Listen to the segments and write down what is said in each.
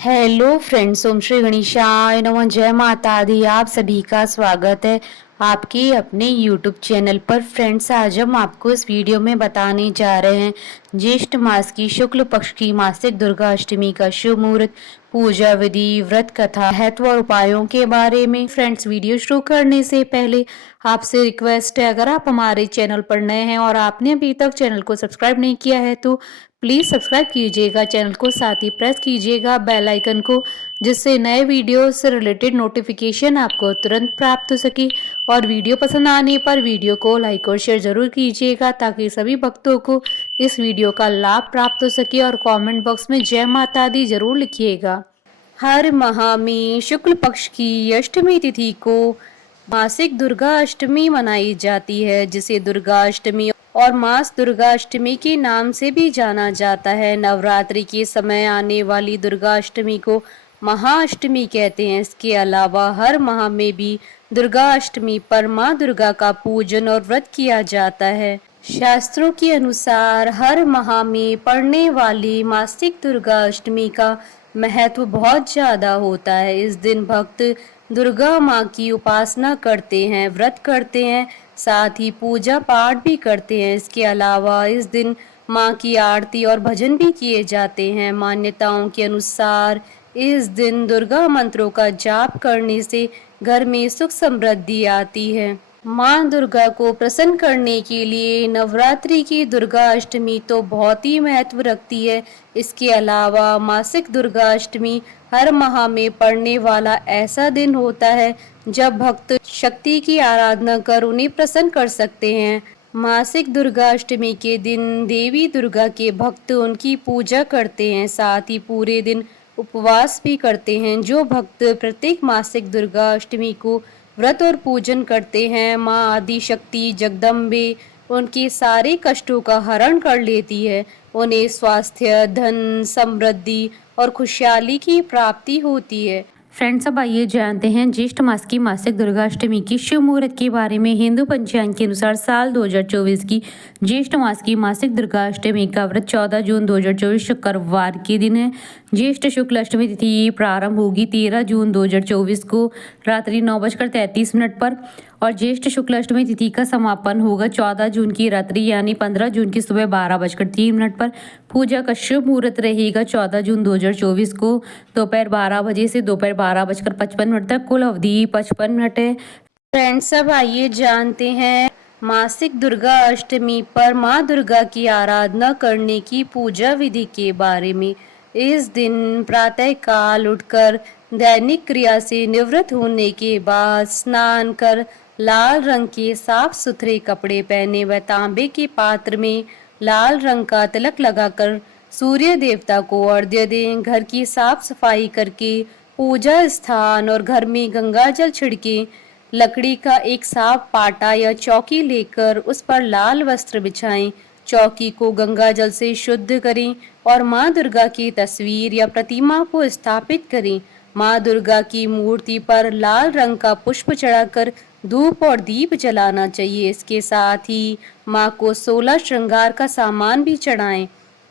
Hello friends, ओम श्री गणेशाय नमः। जय माता दी। आप सभी का स्वागत है आपके अपने यूट्यूब चैनल पर। फ्रेंड्स, आज हम आपको इस वीडियो में बताने जा रहे हैं ज्येष्ठ मास की शुक्ल पक्ष की मासिक दुर्गा अष्टमी का शुभ मुहूर्त, पूजा विधि, व्रत कथा, महत्व और उपायों के बारे में। फ्रेंड्स, वीडियो शुरू करने से पहले आपसे रिक्वेस्ट है, अगर आप हमारे चैनल पर नए हैं और आपने अभी तक चैनल को सब्सक्राइब नहीं किया है तो प्लीज़ सब्सक्राइब कीजिएगा चैनल को, साथ ही प्रेस कीजिएगा बेल आइकन को, जिससे नए वीडियो से रिलेटेड नोटिफिकेशन आपको तुरंत प्राप्त हो सके। और वीडियो पसंद आने पर वीडियो को लाइक और शेयर ज़रूर कीजिएगा ताकि सभी भक्तों को इस वीडियो का लाभ प्राप्त हो सके। और कमेंट बॉक्स में जय माता दी ज़रूर लिखिएगा। हर माह में शुक्ल पक्ष की अष्टमी तिथि को मासिक दुर्गा अष्टमी मनाई जाती है, जिसे दुर्गा अष्टमी और मास दुर्गा अष्टमी के नाम से भी जाना जाता है। नवरात्रि के समय आने वाली दुर्गा अष्टमी को महाअष्टमी कहते हैं। इसके अलावा हर माह में भी दुर्गा अष्टमी पर माँ दुर्गा का पूजन और व्रत किया जाता है। शास्त्रों के अनुसार हर माह में पड़ने वाली मासिक दुर्गा अष्टमी का महत्व बहुत ज्यादा होता है। इस दिन भक्त दुर्गा माँ की उपासना करते हैं, व्रत करते हैं, साथ ही पूजा पाठ भी करते हैं। इसके अलावा इस दिन माँ की आरती और भजन भी किए जाते हैं। मान्यताओं के अनुसार इस दिन दुर्गा मंत्रों का जाप करने से घर में सुख समृद्धि आती है। माँ दुर्गा को प्रसन्न करने के लिए नवरात्रि की दुर्गा अष्टमी तो बहुत ही महत्व रखती है। इसके अलावा मासिक दुर्गा अष्टमी हर माह में पड़ने वाला ऐसा दिन होता है जब भक्त शक्ति की आराधना कर उन्हें प्रसन्न कर सकते हैं। मासिक दुर्गा अष्टमी के दिन देवी दुर्गा के भक्त उनकी पूजा करते हैं, साथ ही पूरे दिन उपवास भी करते हैं। जो भक्त प्रत्येक मासिक दुर्गा अष्टमी को व्रत और पूजन करते हैं, माँ आदि शक्ति जगदम्बे उनके सारे कष्टों का हरण कर लेती है। उन्हें स्वास्थ्य, धन, समृद्धि और खुशहाली की प्राप्ति होती है। फ्रेंड्स, अब आइए जानते हैं ज्येष्ठ मास की मासिक दुर्गा अष्टमी की शुभ मुहूर्त के बारे में। हिंदू पंचांग के अनुसार साल 2024 की ज्येष्ठ मास की मासिक दुर्गा अष्टमी का व्रत 14 जून 2024 शुक्रवार के दिन है। ज्येष्ठ शुक्ल अष्टमी तिथि प्रारंभ होगी 13 जून 2024 को रात्रि 9:33 पर और ज्येष्ठ शुक्ल अष्टमी तिथि का समापन होगा 14 जून की रात्रि यानी 15 जून की सुबह 12:03 पर। पूजा का शुभ मुहूर्त रहेगा 14 जून 2024 को दोपहर 12 बजे से दोपहर 12:55 तक। कुल अवधि 55 मिनट है। फ्रेंड्स, अब आइए जानते हैं मासिक दुर्गा अष्टमी पर माँ दुर्गा की आराधना करने की पूजा विधि के बारे में। इस दिन प्रातः काल उठकर दैनिक क्रिया से निवृत्त होने के बाद स्नान कर लाल रंग के साफ सुथरे कपड़े पहने व तांबे के पात्र में लाल रंग का तिलक लगाकर सूर्य देवता को अर्घ्य दें। घर की साफ सफाई करके पूजा स्थान और घर में गंगा जल छिड़के। लकड़ी का एक साफ पाटा या चौकी लेकर उस पर लाल वस्त्र बिछाएं। चौकी को गंगा जल से शुद्ध करें और माँ दुर्गा की तस्वीर या प्रतिमा को स्थापित करें। माँ दुर्गा की मूर्ति पर लाल रंग का पुष्प चढ़ाकर धूप और दीप जलाना चाहिए। इसके साथ ही माँ को 16 श्रृंगार का सामान भी चढ़ाएं।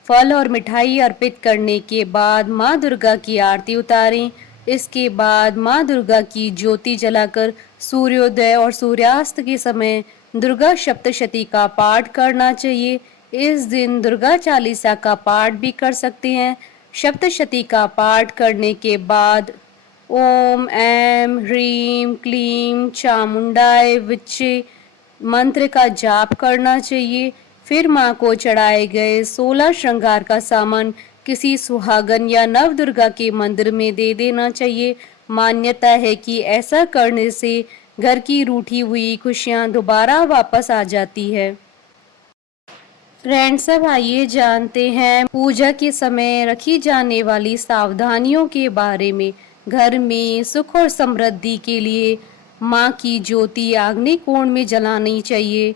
फल और मिठाई अर्पित करने के बाद माँ दुर्गा की आरती उतारें। इसके बाद माँ दुर्गा की ज्योति जलाकर सूर्योदय और सूर्यास्त के समय दुर्गा सप्तशती का पाठ करना चाहिए। इस दिन दुर्गा चालीसा का पाठ भी कर सकते हैं। सप्तशती का पाठ करने के बाद ओम ऐं ह्रीं क्लीं चामुंडाय विच्चे मंत्र का जाप करना चाहिए। फिर माँ को चढ़ाए गए 16 श्रृंगार का सामान किसी सुहागन या नव दुर्गा के मंदिर में दे देना चाहिए। मान्यता है कि ऐसा करने से घर की रूठी हुई खुशियाँ दोबारा वापस आ जाती है। फ्रेंड्स, अब आइए जानते हैं पूजा के समय रखी जाने वाली सावधानियों के बारे में। घर में सुख और समृद्धि के लिए माँ की ज्योति आग्नेय कोण में जलानी चाहिए।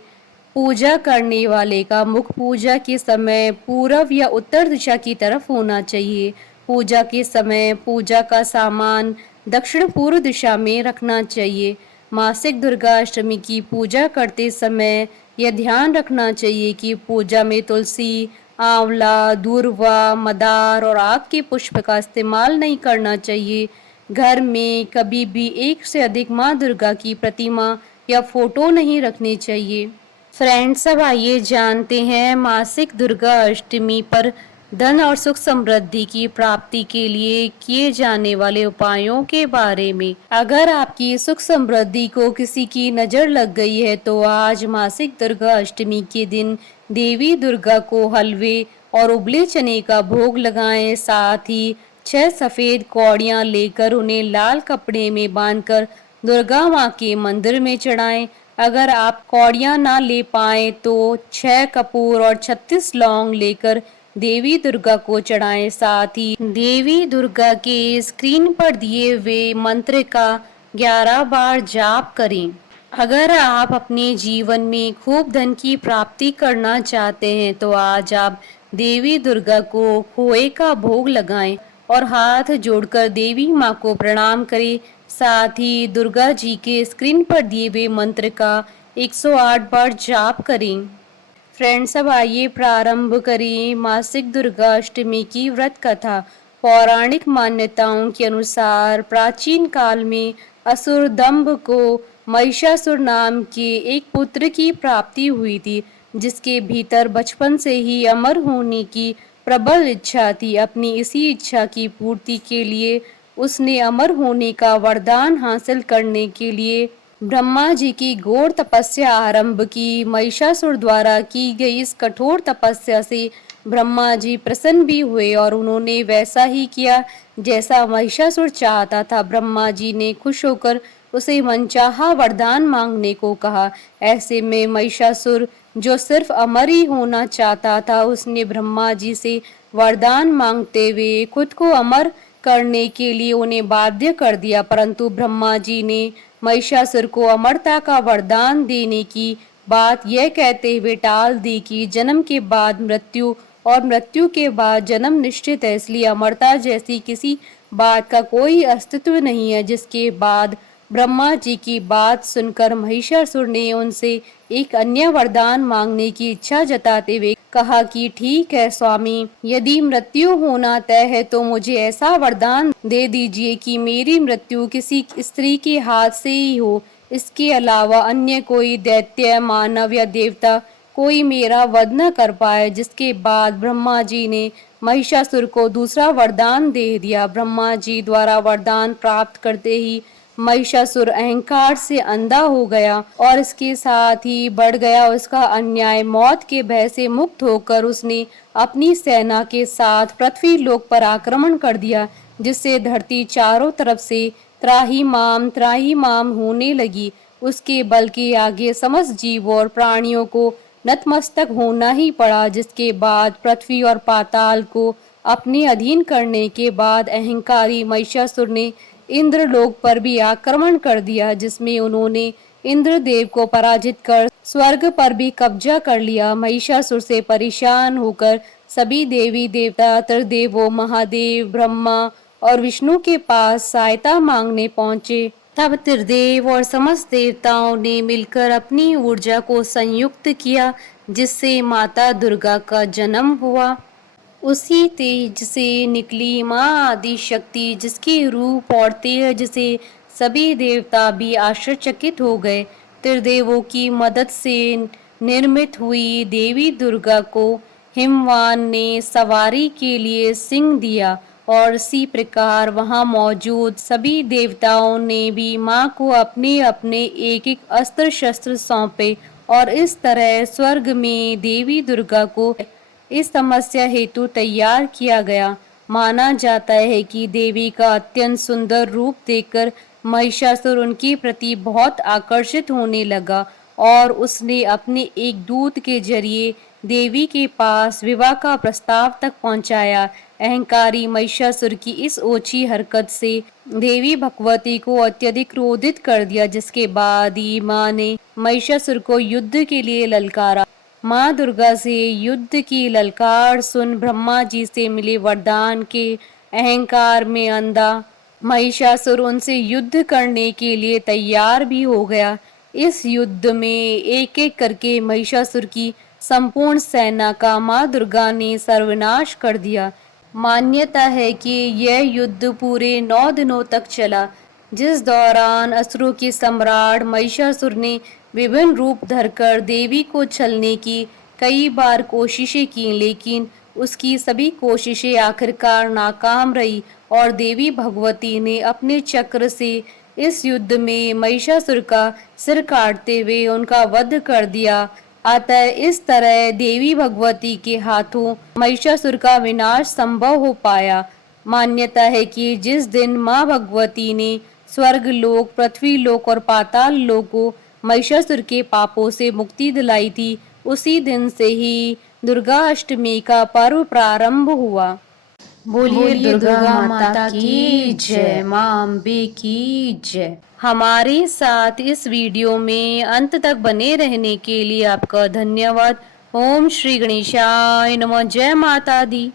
पूजा करने वाले का मुख पूजा के समय पूर्व या उत्तर दिशा की तरफ होना चाहिए। पूजा के समय पूजा का सामान दक्षिण पूर्व दिशा में रखना चाहिए। मासिक दुर्गा अष्टमी की पूजा करते समय यह ध्यान रखना चाहिए कि पूजा में तुलसी, आंवला, दूर्वा, मदार और आग के पुष्प का इस्तेमाल नहीं करना चाहिए। घर में कभी भी एक से अधिक माँ दुर्गा की प्रतिमा या फोटो नहीं रखनी चाहिए। फ्रेंड्स, अब आइए जानते हैं मासिक दुर्गा अष्टमी पर धन और सुख समृद्धि की प्राप्ति के लिए किए जाने वाले उपायों के बारे में। अगर आपकी सुख समृद्धि को किसी की नजर लग गई है तो आज मासिक दुर्गा अष्टमी के दिन देवी दुर्गा को हलवे और उबले चने का भोग लगाएं। साथ ही 6 सफेद कौड़ियां लेकर उन्हें लाल कपड़े में बांधकर दुर्गा माँ के मंदिर में चढ़ाएं। अगर आप कौड़ियां ना ले पाए तो 6 कपूर और 36 लौंग लेकर देवी दुर्गा को चढ़ाएं। साथ ही देवी दुर्गा के स्क्रीन पर दिए हुए मंत्र का 11 बार जाप करें। अगर आप अपने जीवन में खूब धन की प्राप्ति करना चाहते हैं तो आज आप देवी दुर्गा को खोए का भोग लगाएं और हाथ जोड़कर देवी माँ को प्रणाम करें। साथ ही दुर्गा जी के स्क्रीन पर दिए हुए मंत्र का 108 बार जाप करें। फ्रेंड्स, अब आइए प्रारंभ करें मासिक दुर्गा अष्टमी की व्रत कथा। पौराणिक मान्यताओं के अनुसार प्राचीन काल में असुर दंभ को महिषासुर नाम के एक पुत्र की प्राप्ति हुई थी, जिसके भीतर बचपन से ही अमर होने की प्रबल इच्छा थी। अपनी इसी इच्छा की पूर्ति के लिए उसने अमर होने का वरदान हासिल करने के लिए ब्रह्मा जी की घोर तपस्या आरंभ की। महिषासुर द्वारा की गई इस कठोर तपस्या से ब्रह्मा जी प्रसन्न भी हुए और उन्होंने वैसा ही किया जैसा महिषासुर चाहता था। ब्रह्मा जी ने खुश होकर उसे मनचाहा वरदान मांगने को कहा। ऐसे में महिषासुर, जो सिर्फ अमर ही होना चाहता था, उसने ब्रह्मा जी से वरदान मांगते हुए खुद को अमर करने के लिए उन्हें बाध्य कर दिया। परंतु ब्रह्मा जी ने महिषासुर को अमरता का वरदान देने की बात यह कहते हुए टाल दी कि जन्म के बाद मृत्यु और मृत्यु के बाद जन्म निश्चित है, इसलिए अमरता जैसी किसी बात का कोई अस्तित्व नहीं है। जिसके बाद ब्रह्मा जी की बात सुनकर महिषासुर ने उनसे एक अन्य वरदान मांगने की इच्छा जताते हुए कहा कि ठीक है स्वामी, यदि मृत्यु होना तय है तो मुझे ऐसा वरदान दे दीजिए कि मेरी मृत्यु किसी स्त्री के हाथ से ही हो। इसके अलावा अन्य कोई दैत्य, मानव या देवता कोई मेरा वध न कर पाए। जिसके बाद ब्रह्मा जी ने महिषासुर को दूसरा वरदान दे दिया। ब्रह्मा जी द्वारा वरदान प्राप्त करते ही महिषासुर अहंकार से अंधा हो गया और इसके साथ ही बढ़ गया उसका अन्याय। मौत के भय से मुक्त होकर उसने अपनी सेना के साथ पृथ्वी लोक पर आक्रमण कर दिया, जिससे धरती चारों तरफ से त्राहिमाम होने लगी। उसके बल के आगे समस्त जीवों और प्राणियों को नतमस्तक होना ही पड़ा। जिसके बाद पृथ्वी और पाताल को अपने अधीन करने के बाद अहंकारी महिषासुर ने इंद्रलोक पर भी आक्रमण कर दिया, जिसमें उन्होंने इंद्रदेव को पराजित कर स्वर्ग पर भी कब्जा कर लिया। महिषासुर से परेशान होकर सभी देवी देवता त्रिदेवों महादेव, ब्रह्मा और विष्णु के पास सहायता मांगने पहुंचे। तब त्रिदेव और समस्त देवताओं ने मिलकर अपनी ऊर्जा को संयुक्त किया, जिससे माता दुर्गा का जन्म हुआ। उसी तेज से निकली माँ आदि शक्ति, जिसके रूप और तेज से सभी देवता भी आश्चर्यचकित हो गए। त्रिदेवों की मदद से निर्मित हुई देवी दुर्गा को हिमवान ने सवारी के लिए सिंह दिया और इसी प्रकार वहां मौजूद सभी देवताओं ने भी माँ को अपने अपने एक एक अस्त्र शस्त्र सौंपे और इस तरह स्वर्ग में देवी दुर्गा को इस समस्या हेतु तैयार किया गया। माना जाता है कि देवी का अत्यंत सुंदर रूप देखकर महिषासुर उनके प्रति बहुत आकर्षित होने लगा और उसने अपने एक दूत के जरिए देवी के पास विवाह का प्रस्ताव तक पहुंचाया। अहंकारी महिषासुर की इस ओछी हरकत से देवी भगवती को अत्यधिक क्रोधित कर दिया, जिसके बाद ही माँ ने महिषासुर को युद्ध के लिए ललकारा। माँ दुर्गा से युद्ध की ललकार सुन ब्रह्मा जी से मिले वरदान के अहंकार में अंधा महिषासुर उनसे युद्ध करने के लिए तैयार भी हो गया। इस युद्ध में एक एक करके महिषासुर की संपूर्ण सेना का मां दुर्गा ने सर्वनाश कर दिया। मान्यता है कि यह युद्ध पूरे 9 दिनों तक चला, जिस दौरान असुरों के सम्राट महिषासुर ने विभिन्न रूप धरकर देवी को छलने की कई बार कोशिशें की, लेकिन उसकी सभी कोशिशें आखिरकार नाकाम रही और देवी भगवती ने अपने चक्र से इस युद्ध में महिषासुर का सिर काटते हुए उनका वध कर दिया। अतः इस तरह देवी भगवती के हाथों महिषासुर का विनाश संभव हो पाया। मान्यता है कि जिस दिन मां भगवती ने स्वर्ग लोक, पृथ्वी लोक और पाताल लोक को महिषासुर के पापों से मुक्ति दिलाई थी, उसी दिन से ही दुर्गा अष्टमी का पर्व प्रारंभ हुआ। बोलिए दुर्गा माता की जय, मां अम्बे की जय। हमारे साथ इस वीडियो में अंत तक बने रहने के लिए आपका धन्यवाद। ओम श्री गणेशाय नमः। जय माता दी।